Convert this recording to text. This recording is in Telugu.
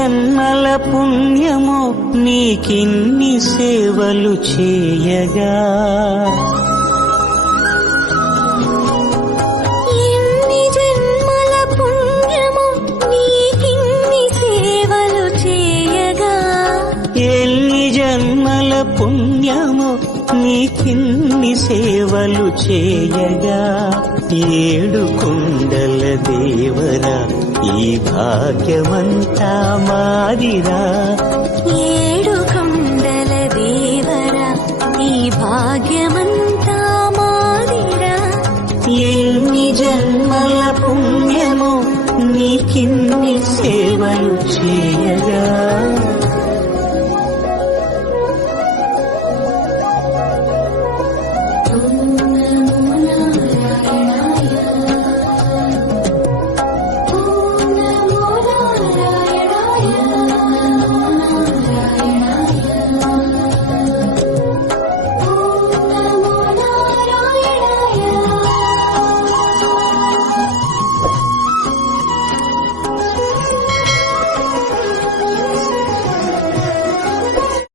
జన్మల పుణ్యమో నీకిన్ని సేవలు చేయగా, ఎన్ని జన్మల పుణ్యమో నీకిన్ని సేవలు చేయగా, ఎన్ని జన్మల పుణ్యమో నీకిన్ని సేవలు చేయగా, ఏడు కొండల దేవరా ఈ భాగ్యమంతా మాదిరా, ఏడు కొండల దేవరా ఈ భాగ్యమంతా మాదిరా, ఎన్ని జన్మల పుణ్యమో నీకిన్ని సేవలు చేయగా.